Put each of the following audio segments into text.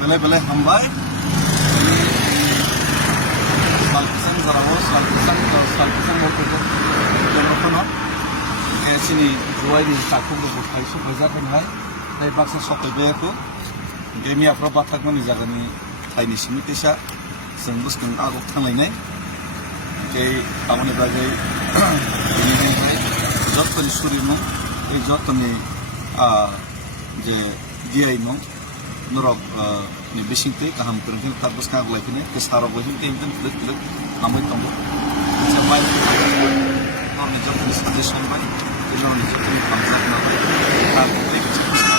Bele-bele hambai. Salkisan zarabo, salkisan motor jorokono. Sini jual di takung ke bukai su bazar kan hai. Hai baksa sokai beku. Gemi afro batak mani jagani hai ni sini tesa. Sengbus keng agok tanglai nai. Kei amone bagai ini hai. Jot ni suri mong. Jot ni je dia ini norok ni besinte kaham kerja tak bos kagak lagi ni kesarok lagi ni kan kulit ambil tambah sampai orang ni jadi suggestion baik orang ni jadi kamzat nak tak boleh cepat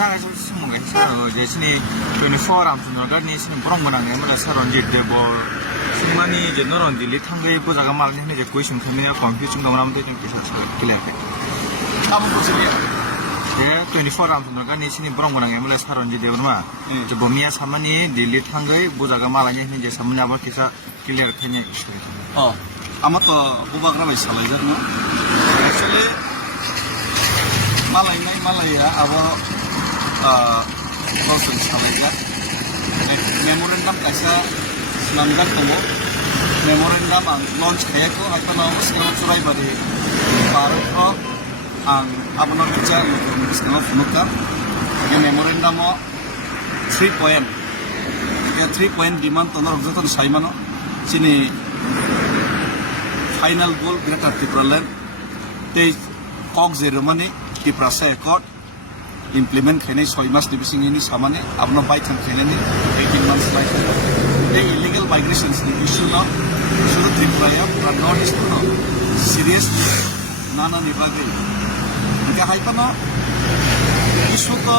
Kaya semua guys, jadi sini 24 ram tu naga ni sini borong mana ni, mana saron jadi debor semua ni jadi orang di lihat hanggai pun jaga mal ni jadi kuis mungkin ni confuse cuma mana mungkin kita clear kan. kamu percaya Ya 24 ram tu naga ni sini borong mana ni, mana saron jadi debor mah. Jadi bomnya sama ni di lihat hanggai pun jaga mal ni jadi sama ni apa kita clear kan ni. oh amat tu bubak ramai salah je no actually malai ya awal person salah je memorandum kaisa senangkan tu memorandum launch kaya ko atau launch sekarang surai bari baru ko ang apa nak kerja sekarang funukan yang memorandum 3 point ya 3 point demand tu nak jatuh di mana sini final goal greater Tipraland te kok zero money Tiprasa accord implement kene 6 mas divising ini sama ni abno by thang kene ni 18 months like the illegal migrations ni issue no issue Tripura ya not is no serious nana ni bagi ఇంకా హైపన ఇష్యూతో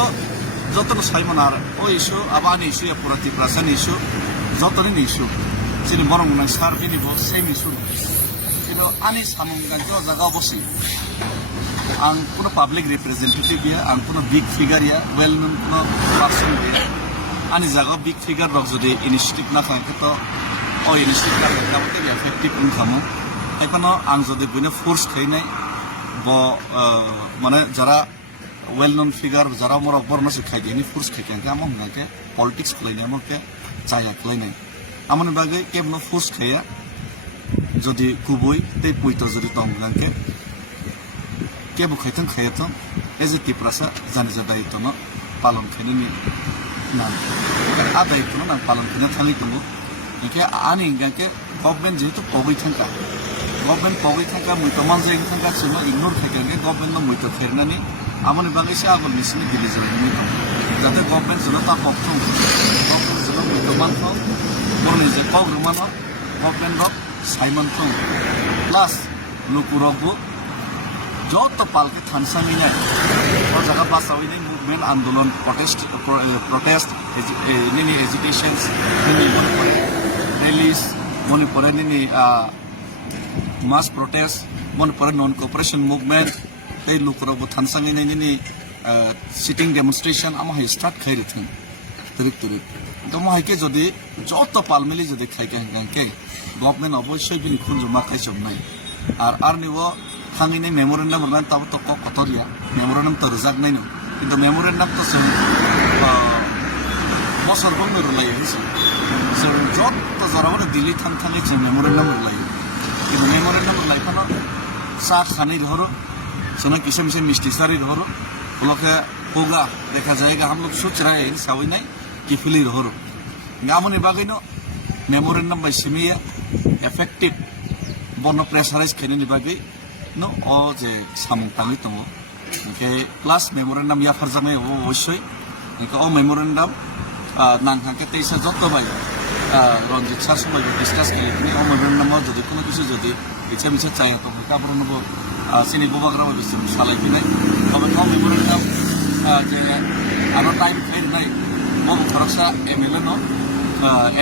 జతను సైమనార్ ఓ issue అబాని issue ఎప్పుడతి ప్రసన్ issue జతని ఇష్యూ సిని బరం నా సార్ ని బో సేమ్ ఇష్యూ কিন্তু ani samung ganjo jaga bosi ang puno public representative ya ang puno big figure ya well known puno person ya ani jaga big figure rok jodi initiative na khangke to o initiative na khangke ya effective kun khamu ekhano ang jodi buine force khainai bo mane jara well known figure jara mora borno se khai dini force khai ke among ngake politics khlainai amke chaya khlainai amone bage kebno force khaya যদি কুবই তেই পইতো যদি তংলাংকে কেবু খাইতং খাইতো এজে টিপ্রাসা জানি যা দায়িত্ব ন পালন খাইনি নি নাম আ দায়িত্ব না পালন খাইনা থালি তঙ্গু একে আনি গাকে গভর্নমেন্ট যেহেতু পগই থাকা গভর্নমেন্ট পগই থাকা মুইতো মানজে থাকা ছিল ইগনোর খাইকে গভর্নমেন্ট ন মুইতো ফেরনানি আমনি বাগেসে আগল নিসিনি গিলি জলি মুইতো যাতে গভর্নমেন্ট জল তা পক্ষং গভর্নমেন্ট জল মুইতো মানতো বরনি যে কগ্রমান গভর্নমেন্ট রক Simon Tong plus Lukurogbu joto palke thansami nai o jaga basawi ni movement andolon protest nini agitations nini rallies moni pore nini mass protest moni pore non cooperation movement tei Lukurogbu thansangi nini sitting demonstration amo start khairi thun turik দম হাইকে যদি যত পালমেলি যদি খাইকে হাঙ্গাকে government অবশ্যই বিনি খুনজমা খাইছম নাই আর নিব থাঙিনি মেমোরেন্ডাম রনান তাব তো কতরিয়া মেমোরেন্ডাম তো রেজাক নাই নো কিন্তু মেমোরেন্ডাম তো সব বছর বন্ধ রলাই হইছে যত তো জরাবনে দিল্লি থাঙি জি মেমোরেন্ডাম রলাই কিন্তু মেমোরেন্ডাম রলাই খানো সাত খানি ধরো সোনা কিসে মিশে মিষ্টি সারি ধরো ওলকে হোগা দেখা যায়গা हम लोग सोच रहे हैं सावई नहीं कि फिली रहो गामोनी बागैनो मेमोरेंडम बाय सिमिया effective bono pressurize khenini bagui no o je samung tangi tongo ke plus memorandum ya farjamai obossoi ke o memorandum nangkhangke teisa jotto bai ronjit sar somai discuss khelini o memorandum jodi kono kichu jodi icha micha chaya to kabrono bo sini bobagra bo bisum salai kinai tome o memorandum je aro time khair nai mo khoroksa MLA no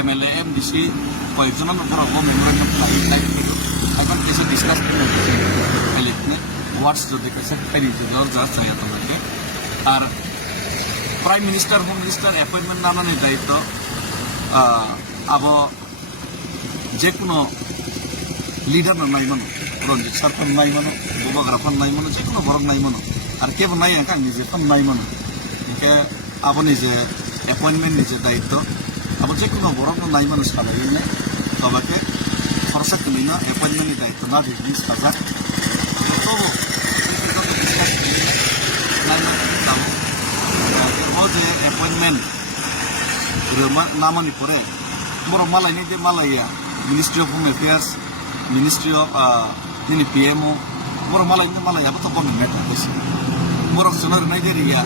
MLA MDC কয়েকজনের উপর memorandum like এখন কিছু discuss করে ওয়ার্ডস যদি কাছে peri দিলার যা চাই তোমাকে আর prime minister home minister appointment নামানোর দায়িত্ব আবো যে কোনো লিডার নাই মানো রঞ্জিত সরকার নাই মানো বোবাগ্রাফার নাই মানো যে কোনো বরং নাই মানো আর কেবল নাই একা নিজে ফোন নাই মানো Ke aboni je appointment ni je daitto abo je kono borok no nai manu salai ne tobake khorsa kini na appointment ni daitto na di sajak to o je appointment rema namani pore moro malai ni de malaya Ministry of Home Affairs Ministry of nini PMO moro malai ni malaya to kono meta desi moro sonar nai de ria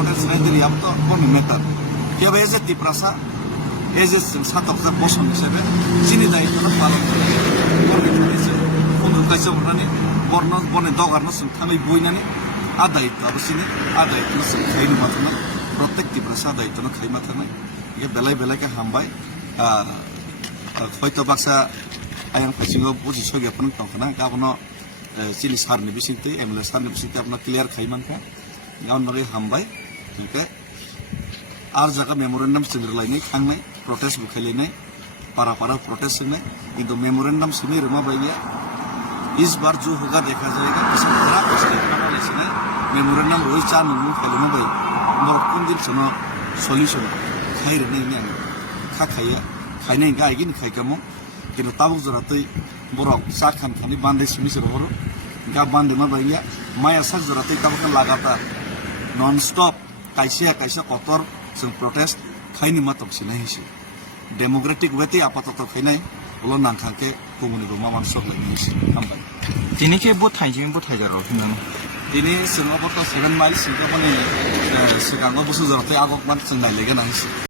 importance nahi dili ab to kono meta ke wajah se tiprasa as a satok sa poson hisebe sini daitto na palan kore kono kaisa morani borno bone dogarno sum thamai boinani daitto ab sini daitto na sum khainu matana protek tiprasa daitto na khai matana ye belai belai ka hambai hoyto baksa ayang phasingo buji soge pon tongkhana gabono chili sarni bisingte MLA sarni bisingte apna clear khaiman ka gaon nore hambai ठीक are जगह memorandum सिंगरलाइने खांगने protest बुखाइलाइने पारा पारा protest सिंगने किंतु memorandum सिंगे रमा बाइया इस बार जो होगा देखा जाएगा इसमें खराब उसके खाना लेसिने मेमोरेंडम रोज चार नंबर फैलने बाई मोर कौन दिन सुनो सॉल्यूशन खाइर नहीं ने खा खाइया खाइने इनका आएगी नहीं खाई कमो किंतु ताबुक जराते बोरक सात खान खाने बांधे सिमी से बोरो इनका बांधे में बाइया माया सात जराते ताबुक लगातार non stop kaisa kotor sing protest khaini matok sinai hisi democratic way te apatot khainai ulo nangkhangke kumuni bo maman sok lai hisi hambai tini ke bo thaijar ro hinang ini singo boto 7 miles singo bani sikango busu jorate agok man sing lai lega na hisi